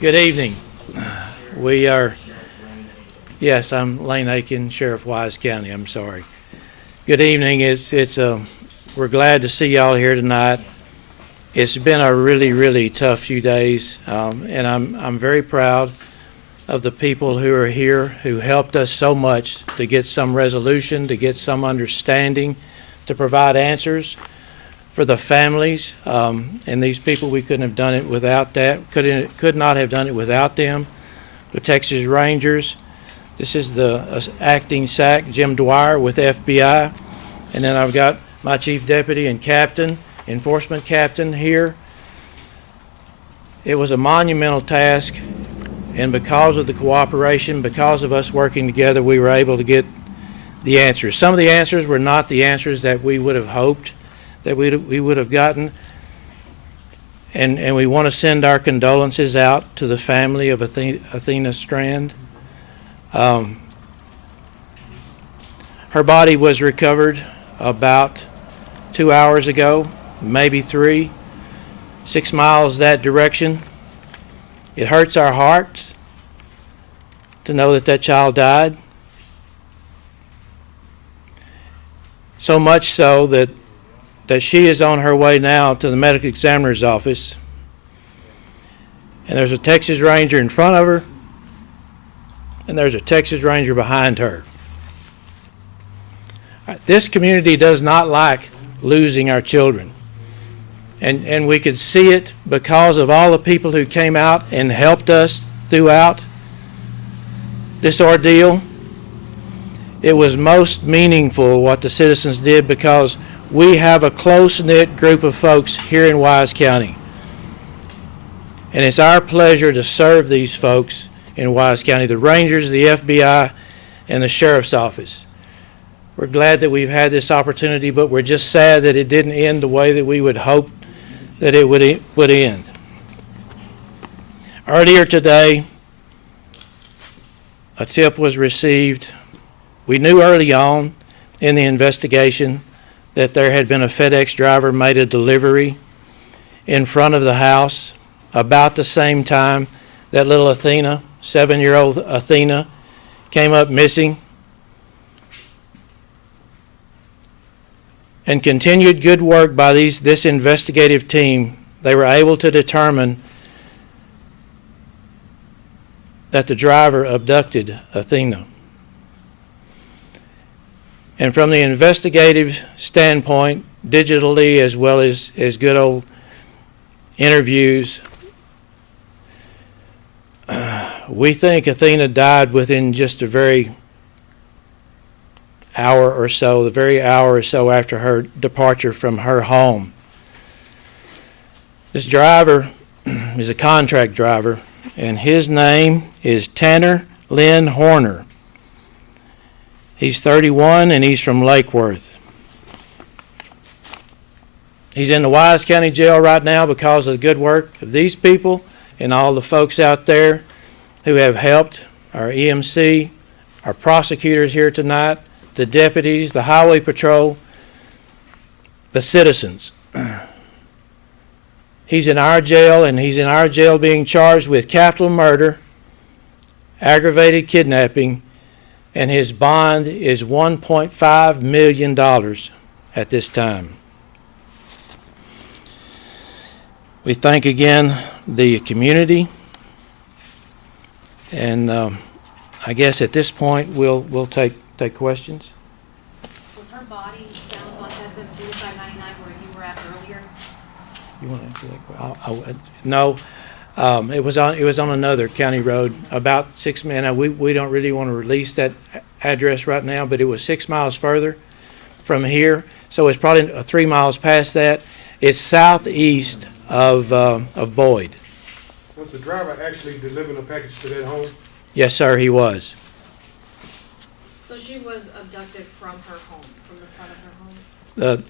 Good evening. Yes, I'm Lane Aiken, Sheriff Wise County. I'm sorry. Good evening. We're glad to see y'all here tonight. It's been a really tough few days, and I'm very proud of the people who are here who helped us so much to get some resolution, to get some understanding, to provide answers for the families, and these people. We couldn't have done it without that. Could not have done it without them. The Texas Rangers. This is the acting SAC, Jim Dwyer with FBI, and then I've got my chief deputy and captain, enforcement captain here. It was a monumental task, and because of the cooperation, because of us working together, we were able to get the answers. Some of the answers were not the answers that we would have hoped that we would have gotten, and we want to send our condolences out to the family of Athena Strand. Her body was recovered about 2 hours ago, maybe 3, 6 miles that direction. It hurts our hearts to know that child died. So much so that she is on her way now to the medical examiner's office, and there's a Texas Ranger in front of her, and there's a Texas Ranger behind her. This community does not like losing our children, and we could see it because of all the people who came out and helped us throughout this ordeal. It was most meaningful what the citizens did, because we have a close-knit group of folks here in Wise County, and it's our pleasure to serve these folks in Wise County, the Rangers, the FBI, and the Sheriff's Office. We're glad that we've had this opportunity, but we're just sad that it didn't end the way that we would hope that it would end. Earlier today, a tip was received. We knew early on in the investigation that there had been a FedEx driver made a delivery in front of the house about the same time that little Athena, 7-year-old Athena, came up missing. And continued good work by this investigative team, they were able to determine that the driver abducted Athena. And from the investigative standpoint, digitally as well as good old interviews, we think Athena died within just a very hour or so, the very hour or so after her departure from her home. This driver is a contract driver, and his name is Tanner Lynn Horner. He's 31 and he's from Lake Worth. He's in the Wise County Jail right now because of the good work of these people and all the folks out there who have helped, our EMC, our prosecutors here tonight, the deputies, the highway patrol, the citizens. He's in our jail, and he's in our jail being charged with capital murder, aggravated kidnapping, and his bond is $1.5 million at this time. We thank again the community, and I guess at this point we'll take questions. Was her body found on FM 4599 where you were at earlier? You want to answer that question? No, it was on another county road, about 6 miles. We don't really want to release that address right now, but it was 6 miles further from here, so it's probably 3 miles past that. It's southeast of Boyd. Was the driver actually delivering a package to that home? Yes, sir, he was. So she was abducted from her home, from the front of her home?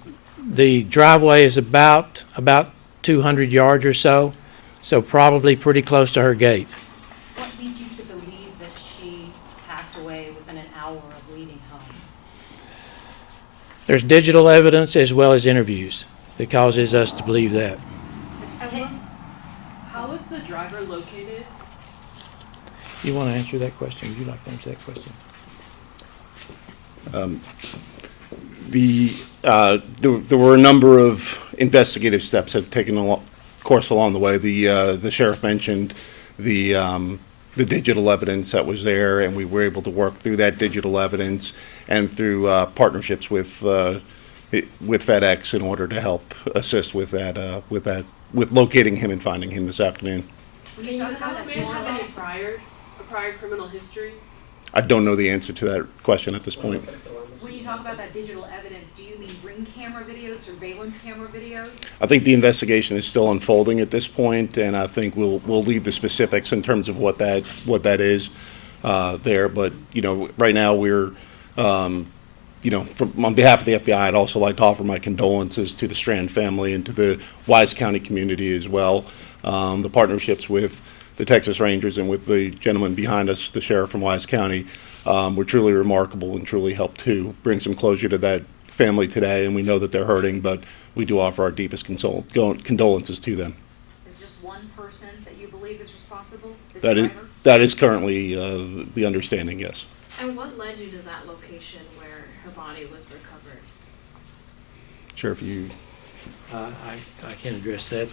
The driveway is about 200 yards or so probably pretty close to her gate. What leads you to believe that she passed away within an hour of leaving home? There's digital evidence as well as interviews that causes us to believe that. How was the driver located? You want to answer that question? Would you like to answer that question? There were a number of investigative steps that have taken course along the way. The sheriff mentioned the digital evidence that was there, and we were able to work through that digital evidence and through partnerships with FedEx in order to help assist with with locating him and finding him this afternoon. Does this man have any a prior criminal history? I don't know the answer to that question at this point. When you talk about that digital evidence, do you mean ring camera videos, surveillance camera videos? I think the investigation is still unfolding at this point, and I think we'll leave the specifics in terms of what that is there. But right now we're on behalf of the FBI, I'd also like to offer my condolences to the Strand family and to the Wise County community as well. The partnerships with the Texas Rangers and with the gentleman behind us, the sheriff from Wise County, were truly remarkable and truly helped to bring some closure to that family today. And we know that they're hurting, but we do offer our deepest condolences to them. Is just one person that you believe is responsible? That is currently the understanding, yes. And what led you to that location where her body was recovered? Sheriff, you... I can address that.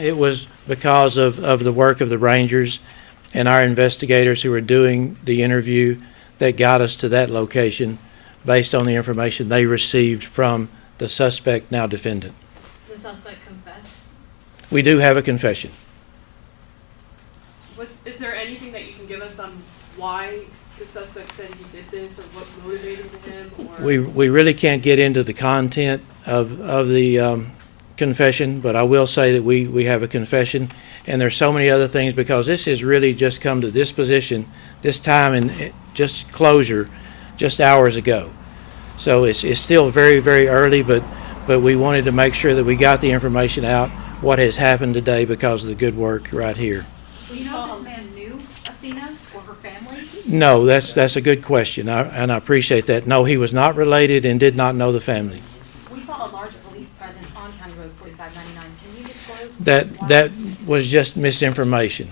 It was because of the work of the Rangers and our investigators who were doing the interview that got us to that location based on the information they received from the suspect, now defendant. The suspect confessed? We do have a confession. Is there anything that you can give us on why the suspect said he did this, or what motivated him? Or We really can't get into the content of the confession, but I will say that we have a confession, and there's so many other things because this has really just come to this position, this time, and just closure just hours ago. So it's still very, very early, but we wanted to make sure that we got the information out, what has happened today because of the good work right here. Do you know if this man knew Athena or her family? No, that's a good question, and I appreciate that. No, he was not related and did not know the family. We saw a large police presence on County Road 4599. Can you disclose? That was just misinformation.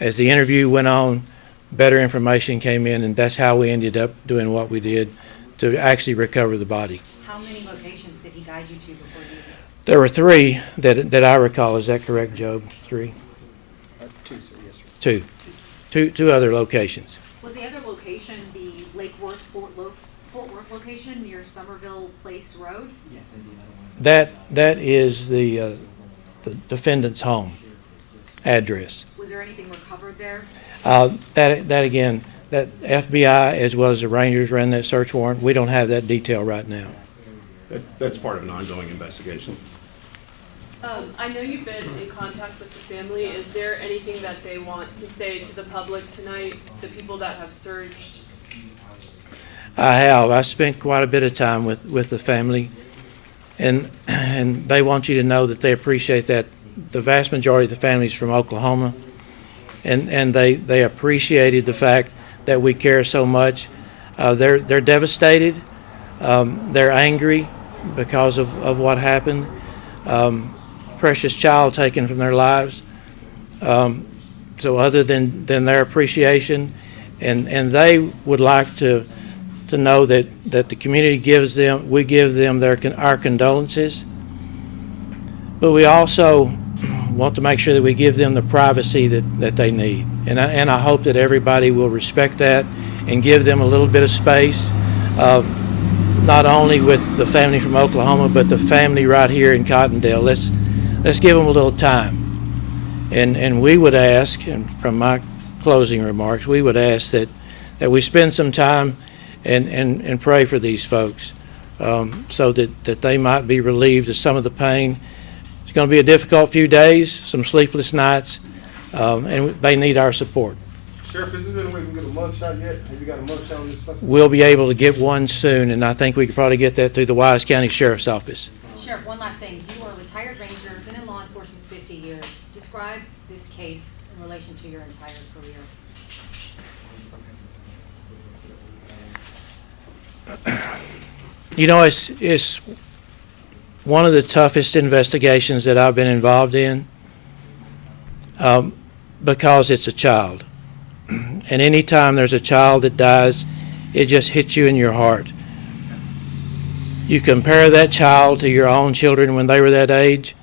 As the interview went on, better information came in, and that's how we ended up doing what we did to actually recover the body. How many locations did he guide you to before you? There were three that I recall. Is that correct, Job? Three? Two, sir, yes, sir. Two other locations. Was the other location the Lake Worth, Fort Worth location near Somerville Place Road? That is the defendant's home address. Was there anything recovered there? That again, that FBI as well as the Rangers ran that search warrant. We don't have that detail right now. That's part of an ongoing investigation. I know you've been in contact with the family. Is there anything that they want to say to the public tonight, the people that have searched I have. I spent quite a bit of time with the family, and they want you to know that they appreciate that. The vast majority of the family is from Oklahoma, and they appreciated the fact that we care so much. They're devastated. They're angry because of what happened. Precious child taken from their lives. So other than their appreciation, and they would like to know that the community gives them, we give them our condolences, but we also want to make sure that we give them the privacy that they need. And I hope that everybody will respect that and give them a little bit of space, not only with the family from Oklahoma, but the family right here in Cottondale. Let's give them a little time. And we would ask, and from my closing remarks, we would ask that we spend some time and pray for these folks, so that they might be relieved of some of the pain. It's going to be a difficult few days, some sleepless nights, and they need our support. Sheriff, is there any way we can get a mug shot yet? Have you got a mug shot on this stuff? We'll be able to get one soon, and I think we could probably get that through the Wise County Sheriff's Office. Sheriff, one last thing. You are a retired ranger, been in law enforcement 50 years. Describe this case in relation to your entire career. You know, it's one of the toughest investigations that I've been involved in, because it's a child. And anytime there's a child that dies, it just hits you in your heart. You compare that child to your own children when they were that age,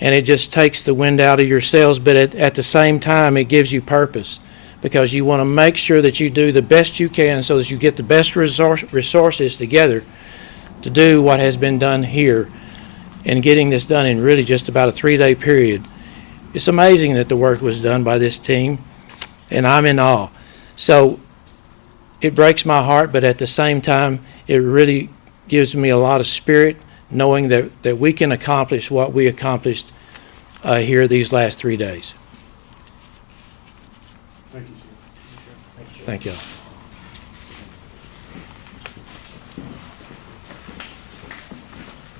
and it just takes the wind out of your sails, but at the same time, it gives you purpose, because you want to make sure that you do the best you can so that you get the best resources together to do what has been done here, and getting this done in really just about a 3-day period. It's amazing that the work was done by this team, and I'm in awe. So it breaks my heart, but at the same time, it really gives me a lot of spirit knowing that we can accomplish what we accomplished here these last 3 days. Thank you, Sheriff. Thank you.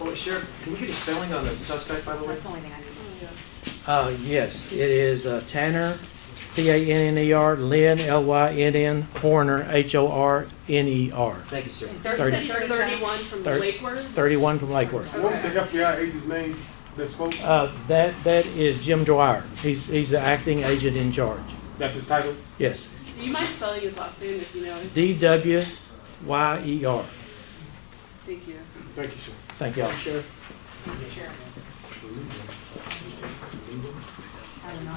Oh, Sheriff, can we get a spelling on the suspect, by the way? That's the only thing I need. Yes, it is Tanner, Tanner, Lynn, Lynn, Horner, Horner. Thank you, sir. You 30. said he's 31 from Thirty. Lake Worth? 31 from Lake Worth. What was the FBI agent's name that spoke? That is Jim Dwyer. He's the acting agent in charge. That's his title? Yes. Do you mind spelling his last name if you know? DWYER. Thank you. Thank you, Sheriff. Thank y'all. Sheriff? I don't know.